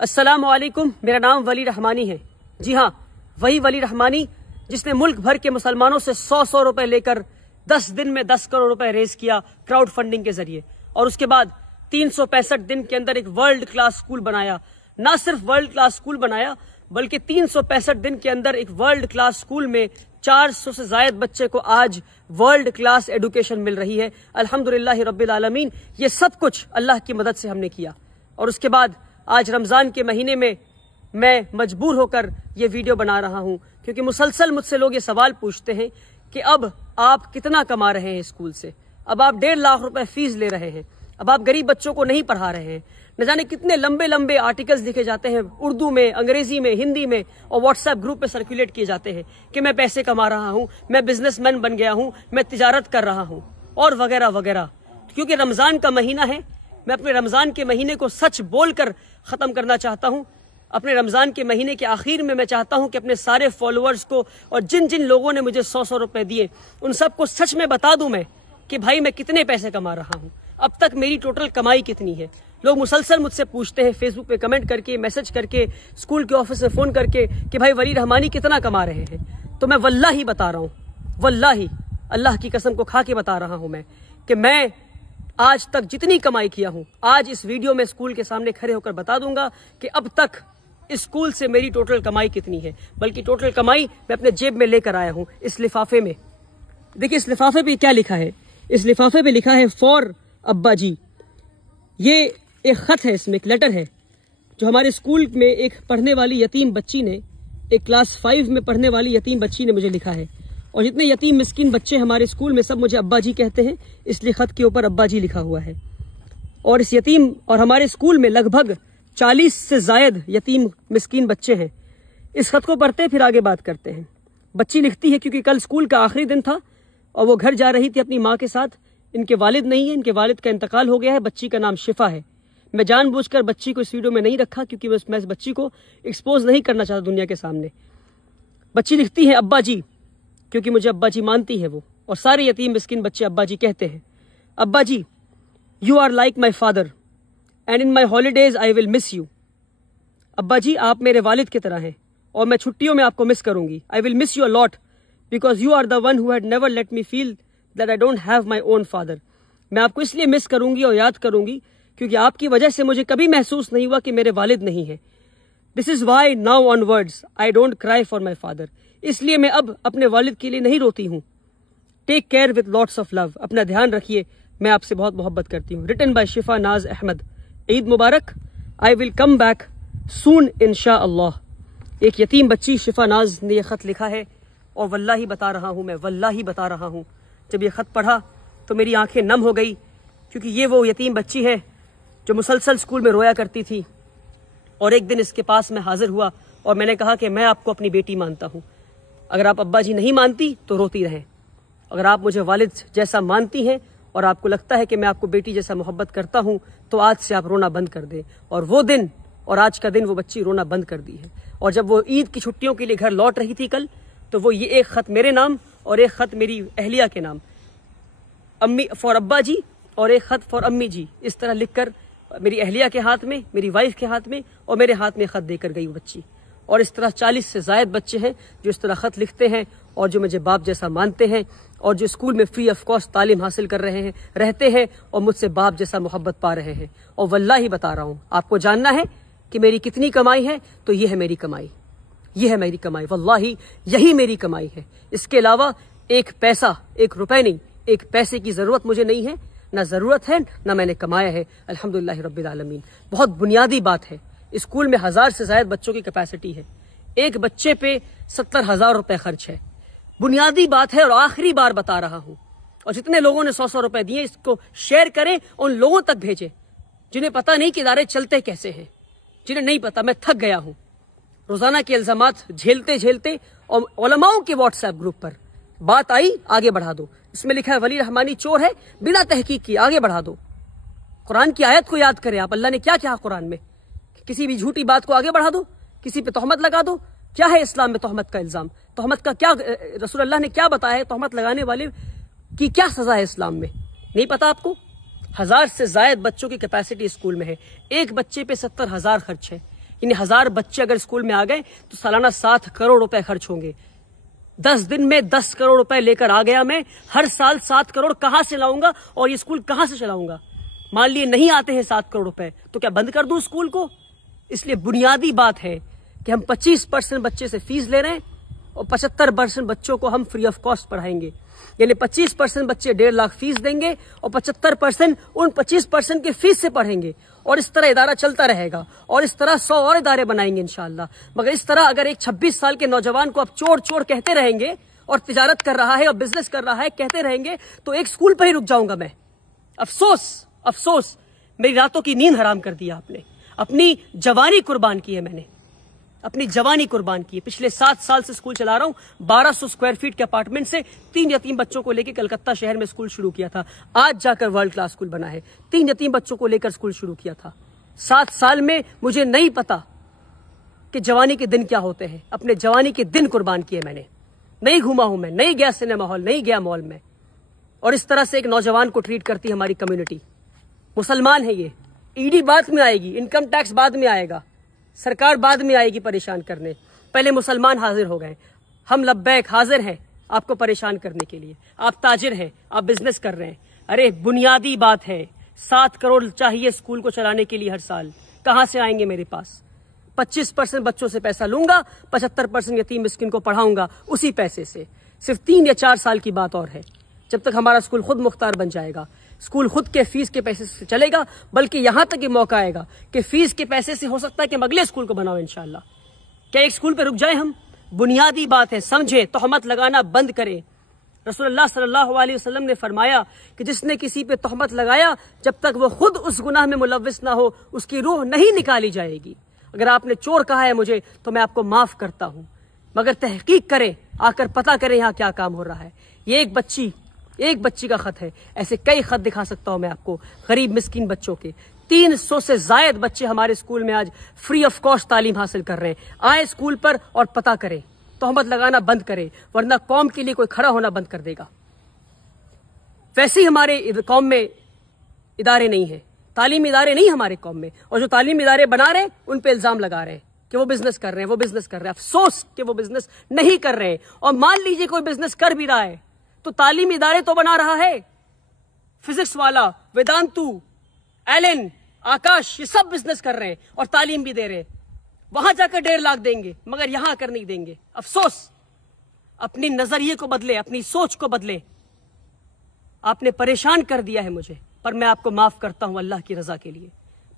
السلام علیکم، میرا نام ولی رحمانی ہے۔ جی ہاں، وہی ولی رحمانی جس نے ملک بھر کے مسلمانوں سے 100 روپے لے کر 10 دن میں 10 کروڑ روپے ریز کیا کراؤڈ فنڈنگ کے ذریعے، اور اس کے بعد 365 دن کے اندر ایک ورلڈ کلاس سکول بنایا۔ نہ صرف ورلڈ کلاس سکول بنایا بلکہ 365 دن کے اندر ایک ورلڈ کلاس سکول میں 400 سے زائد بچے کو آج ورلڈ کلاس ایڈوکیشن مل رہی ہے۔ الحمدللہ رب العالمین، یہ سب کچھ اللہ کی مدد سے ہم نے کیا۔ اور اس کے بعد آج رمضان کے مہینے میں مجبور ہو کر یہ ویڈیو بنا رہا ہوں، کیونکہ مسلسل مجھ سے لوگ یہ سوال پوچھتے ہیں کہ اب آپ کتنا کما رہے ہیں اسکول سے، اب آپ 1.5 لاکھ روپے فیس لے رہے ہیں، اب آپ غریب بچوں کو نہیں پڑھا رہے ہیں۔ نہ جانے کتنے لمبے لمبے آرٹیکلز لکھے جاتے ہیں اردو میں، انگریزی میں، ہندی میں، اور واٹس ایپ گروپ پہ سرکولیٹ کیے جاتے ہیں کہ میں پیسے کما رہا ہوں، میں بزنس مین بن گیا ہوں، میں تجارت کر رہا ہوں، اور وغیرہ وغیرہ۔ کیونکہ رمضان کا مہینہ ہے، میں اپنے رمضان کے مہینے کو سچ بول کر ختم کرنا چاہتا ہوں۔ اپنے رمضان کے مہینے کے آخر میں چاہتا ہوں کہ اپنے سارے فالوورز کو اور جن جن لوگوں نے مجھے 100 روپے دیے ان سب کو سچ میں بتا دوں میں کہ بھائی میں کتنے پیسے کما رہا ہوں، اب تک میری ٹوٹل کمائی کتنی ہے۔ لوگ مسلسل مجھ سے پوچھتے ہیں فیس بک پہ کمنٹ کر کے، میسج کر کے، اسکول کے آفس سے فون کر کے کہ بھائی ولی رحمانی کتنا کما رہے ہیں۔ تو میں واللہ بتا رہا ہوں، واللہ اللہ کی قسم کو کھا کے بتا رہا ہوں میں کہ میں آج تک جتنی کمائی کیا ہوں، آج اس ویڈیو میں اسکول کے سامنے کھڑے ہو کر بتا دوں گا کہ اب تک اسکول سے میری ٹوٹل کمائی کتنی ہے۔ بلکہ ٹوٹل کمائی میں اپنے جیب میں لے کر آیا ہوں اس لفافے میں۔ دیکھیں اس لفافے پہ کیا لکھا ہے، اس لفافے پہ لکھا ہے فار ابا جی۔ یہ ایک خط ہے، اس میں ایک لیٹر ہے جو ہمارے اسکول میں ایک پڑھنے والی یتیم بچی نے، ایک کلاس 5 میں پڑھنے والی یتیم بچی نے مجھے لکھا ہے۔ اور جتنے یتیم مسکین بچے ہمارے اسکول میں سب مجھے ابا جی کہتے ہیں، اس لیے خط کے اوپر ابا جی لکھا ہوا ہے۔ اور اس یتیم اور ہمارے اسکول میں لگ بھگ 40 سے زائد یتیم مسکین بچے ہیں۔ اس خط کو پڑھتے پھر آگے بات کرتے ہیں۔ بچی لکھتی ہے کیونکہ کل اسکول کا آخری دن تھا اور وہ گھر جا رہی تھی اپنی ماں کے ساتھ۔ ان کے والد نہیں ہیں، ان کے والد کا انتقال ہو گیا ہے۔ بچی کا نام شفا ہے۔ میں جان بوجھ کر بچی کو اس ویڈیو میں نہیں رکھا کیونکہ میں اس بچی کو ایکسپوز نہیں کرنا چاہتا دنیا کے سامنے۔ بچی لکھتی ہے ابا جی، کیونکہ مجھے ابا جی مانتی ہے وہ، اور سارے یتیم مسکین بچے ابا جی کہتے ہیں۔ ابا جی، you are like my father and in my holidays I will miss you. ابا جی آپ میرے والد کی طرح ہیں اور میں چھٹیوں میں آپ کو مس کروں گی۔ I will miss you a lot because you are the one who had never let me feel that I don't have my own father. میں آپ کو اس لیے مس کروں گی اور یاد کروں گی کیونکہ آپ کی وجہ سے مجھے کبھی محسوس نہیں ہوا کہ میرے والد نہیں ہیں۔ This is why now onwards I don't cry for my father. اس لیے میں اب اپنے والد کے لیے نہیں روتی ہوں۔ Take care with lots of love, اپنا دھیان رکھیے، میں آپ سے بہت محبت کرتی ہوں۔ ریٹن بائی شفا ناز احمد۔ عید مبارک۔ آئی ول کم بیک سون انشاءاللہ۔ ایک یتیم بچی شفا ناز نے یہ خط لکھا ہے، اور واللہ بتا رہا ہوں، میں واللہ بتا رہا ہوں، جب یہ خط پڑھا تو میری آنکھیں نم ہو گئی، کیونکہ یہ وہ یتیم بچی ہے جو مسلسل اسکول میں رویا کرتی تھی۔ اور ایک دن اس کے پاس میں حاضر ہوا اور میں نے کہا کہ میں آپ کو اپنی بیٹی مانتا ہوں، اگر آپ ابا جی نہیں مانتی تو روتی رہیں، اگر آپ مجھے والد جیسا مانتی ہیں اور آپ کو لگتا ہے کہ میں آپ کو بیٹی جیسا محبت کرتا ہوں تو آج سے آپ رونا بند کر دیں۔ اور وہ دن اور آج کا دن وہ بچی رونا بند کر دی ہے۔ اور جب وہ عید کی چھٹیوں کے لیے گھر لوٹ رہی تھی کل، تو وہ یہ ایک خط میرے نام اور ایک خط میری اہلیہ کے نام، امی فار ابا جی اور ایک خط فار امی جی، اس طرح لکھ کر میری اہلیہ کے ہاتھ میں، میری وائف کے ہاتھ میں اور میرے ہاتھ میں خط دے کر گئی وہ بچی۔ اور اس طرح 40 سے زائد بچے ہیں جو اس طرح خط لکھتے ہیں اور جو مجھے باپ جیسا مانتے ہیں اور جو اسکول میں فری آف کاسٹ تعلیم حاصل کر رہے ہیں، رہتے ہیں اور مجھ سے باپ جیسا محبت پا رہے ہیں۔ اور واللہ بتا رہا ہوں، آپ کو جاننا ہے کہ میری کتنی کمائی ہے تو یہ ہے میری کمائی، یہ ہے میری کمائی، واللہ یہی میری کمائی ہے۔ اس کے علاوہ ایک پیسہ، ایک روپے نہیں، ایک پیسے کی ضرورت مجھے نہیں ہے، نہ ضرورت ہے نہ میں نے کمایا ہے، الحمدللہ رب العالمین۔ بہت بنیادی بات ہے، اسکول میں 1000 سے زائد بچوں کی کیپیسٹی ہے، ایک بچے پہ 70,000 روپے خرچ ہے، بنیادی بات ہے۔ اور آخری بار بتا رہا ہوں، اور جتنے لوگوں نے 100 روپے دیے اس کو شیئر کریں، ان لوگوں تک بھیجیں جنہیں پتہ نہیں کہ ادارے چلتے کیسے ہیں، جنہیں نہیں پتہ۔ میں تھک گیا ہوں روزانہ کے الزامات جھیلتے جھیلتے، اور علماؤں کے واٹس ایپ گروپ پر بات آئی آگے بڑھا دو، اس میں لکھا ہے ولی رحمانی چور ہے، بنا تحقیق کی آگے بڑھا دو۔ قرآن کی آیت کو یاد کریں آپ، اللہ نے کیا کہا قرآن میں، کسی بھی جھوٹی بات کو آگے بڑھا دو، کسی پہ تہمت لگا دو۔ کیا ہے اسلام میں تہمت کا الزام؟ تہمت کا کیا رسول اللہ نے کیا بتایا ہے؟ تہمت لگانے والے کی کیا سزا ہے اسلام میں؟ نہیں پتا آپ کو؟ 1000 سے زائد بچوں کی کیپیسٹی اسکول میں ہے، ایک بچے پہ 70,000 خرچ ہے، یعنی 1000 بچے اگر اسکول میں آ گئے تو سالانہ 7 کروڑ روپے خرچ ہوں گے. 10 دن میں 10 کروڑ روپے لے کر آ گیا میں. ہر سال 7 کروڑ کہاں سے لاؤں گا اور یہ اسکول کہاں سے چلاؤں گا؟ مان لیے نہیں آتے ہیں 7 کروڑ روپے تو کیا بند کر دوں اسکول کو؟ اس لیے بنیادی بات ہے کہ ہم 25% بچے سے فیس لے رہے ہیں اور 75% بچوں کو ہم فری آف کاسٹ پڑھائیں گے. یعنی 25% بچے 1.5 لاکھ فیس دیں گے اور 75% ان 25% کے فیس سے پڑھیں گے. اور اس طرح ادارہ چلتا رہے گا اور اس طرح 100 اور ادارے بنائیں گے انشاءاللہ. مگر اس طرح اگر ایک 26 سال کے نوجوان کو آپ چور چور کہتے رہیں گے اور تجارت کر رہا ہے اور بزنس کر رہا ہے کہتے رہیں گے تو ایک اسکول پہ ہی رک جاؤں گا میں. افسوس میری راتوں کی نیند حرام کر دیا آپ نے. اپنی جوانی قربان کی ہے میں نے, اپنی جوانی قربان کی ہے. پچھلے 7 سال سے اسکول چلا رہا ہوں. 1200 اسکوائر فیٹ کے اپارٹمنٹ سے 3 یتیم بچوں کو لے کے کلکتہ شہر میں اسکول شروع کیا تھا. آج جا کر ورلڈ کلاس اسکول بنا ہے. 3 یتیم بچوں کو لے کر اسکول شروع کیا تھا. 7 سال میں مجھے نہیں پتا کہ جوانی کے دن کیا ہوتے ہیں. اپنے جوانی کے دن قربان کیے میں نے. نہیں گھوما ہوں میں, نہیں گیا سنیما ہال, نہیں گیا مال میں. اور اس طرح سے ایک نوجوان کو ٹریٹ کرتی ہماری کمیونٹی. مسلمان ہے یہ. ایڈی بعد میں آئے گی, انکم ٹیکس بعد میں آئے گا, سرکار بعد میں آئے گی پریشان کرنے. پہلے مسلمان حاضر ہو گئے. ہم لبیک حاضر ہیں آپ کو پریشان کرنے کے لیے. آپ تاجر ہیں, آپ بزنس کر رہے ہیں. ارے بنیادی بات ہے 7 کروڑ چاہیے اسکول کو چلانے کے لیے ہر سال. کہاں سے آئیں گے میرے پاس؟ 25% بچوں سے پیسہ لوں گا, 75% یتیم مسکین کو پڑھاؤں گا اسی پیسے سے. صرف 3 یا 4 سال کی بات اور ہے جب تک ہمارا اسکول خود مختار بن جائے گا. اسکول خود کے فیس کے پیسے سے چلے گا, بلکہ یہاں تک یہ موقع آئے گا کہ فیس کے پیسے سے ہو سکتا ہے کہ ہم اگلے اسکول کو بناؤ انشاءاللہ. کیا ایک اسکول پہ رک جائیں ہم؟ بنیادی بات ہے, سمجھیں, تہمت لگانا بند کریں. رسول اللہ صلی اللہ علیہ وسلم نے فرمایا کہ جس نے کسی پہ تہمت لگایا جب تک وہ خود اس گناہ میں ملوث نہ ہو اس کی روح نہیں نکالی جائے گی. اگر آپ نے چور کہا ہے مجھے تو میں آپ کو معاف کرتا ہوں, مگر تحقیق کریں, آ کر پتہ کریں یہاں کیا کام ہو رہا ہے. یہ ایک بچی کا خط ہے. ایسے کئی خط دکھا سکتا ہوں میں آپ کو غریب مسکین بچوں کے. 300 سے زائد بچے ہمارے اسکول میں آج فری آف کاسٹ تعلیم حاصل کر رہے ہیں. آئے اسکول پر اور پتہ کریں, تہمت لگانا بند کریں, ورنہ قوم کے لیے کوئی کھڑا ہونا بند کر دے گا. ویسے ہی ہمارے قوم میں ادارے نہیں ہیں, تعلیمی ادارے نہیں ہمارے قوم میں, اور جو تعلیمی ادارے بنا رہے ہیں ان پہ الزام لگا رہے ہیں کہ وہ بزنس کر رہے ہیں, افسوس کہ وہ بزنس نہیں کر رہے ہیں. اور مان لیجئے کوئی بزنس کر بھی رہا ہے تو تعلیمی ادارے تو بنا رہا ہے. فزکس والا, ویدانتو, ایلن, آکاش, یہ سب بزنس کر رہے ہیں اور تعلیم بھی دے رہے ہیں. وہاں جا کر 1.5 لاکھ دیں گے مگر یہاں کر نہیں دیں گے. افسوس. اپنی نظریے کو بدلے, اپنی سوچ کو بدلے. آپ نے پریشان کر دیا ہے مجھے, پر میں آپ کو معاف کرتا ہوں اللہ کی رضا کے لیے.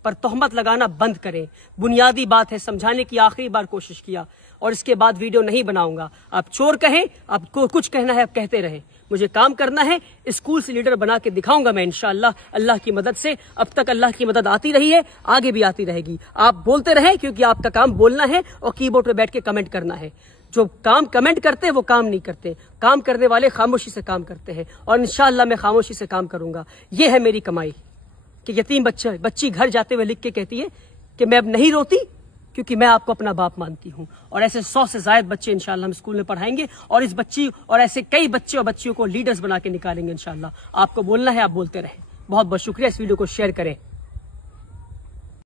پر تہمت لگانا بند کریں. بنیادی بات ہے, سمجھانے کی آخری بار کوشش کیا اور اس کے بعد ویڈیو نہیں بناؤں گا. آپ چور کہیں, آپ کو کچھ کہنا ہے آپ کہتے رہیں, مجھے کام کرنا ہے. اسکول سے لیڈر بنا کے دکھاؤں گا میں انشاءاللہ اللہ کی مدد سے. اب تک اللہ کی مدد آتی رہی ہے, آگے بھی آتی رہے گی. آپ بولتے رہیں کیونکہ آپ کا کام بولنا ہے اور کی بورڈ پہ بیٹھ کے کمنٹ کرنا ہے. جو کام کمنٹ کرتے وہ کام نہیں کرتے. کام کرنے والے خاموشی سے کام کرتے ہیں اور انشاءاللہ میں خاموشی سے کام کروں گا. یہ ہے میری کمائی کہ یتیم بچی گھر جاتے ہوئے لکھ کے کہتی ہے کہ میں اب نہیں روتی کیونکہ میں آپ کو اپنا باپ مانتی ہوں. اور ایسے 100 سے زائد بچے انشاءاللہ ہم اسکول میں پڑھائیں گے اور اس بچی اور ایسے کئی بچے اور بچیوں کو لیڈرز بنا کے نکالیں گے انشاءاللہ. آپ کو بولنا ہے, آپ بولتے رہیں. بہت بہت شکریہ. اس ویڈیو کو شیئر کریں.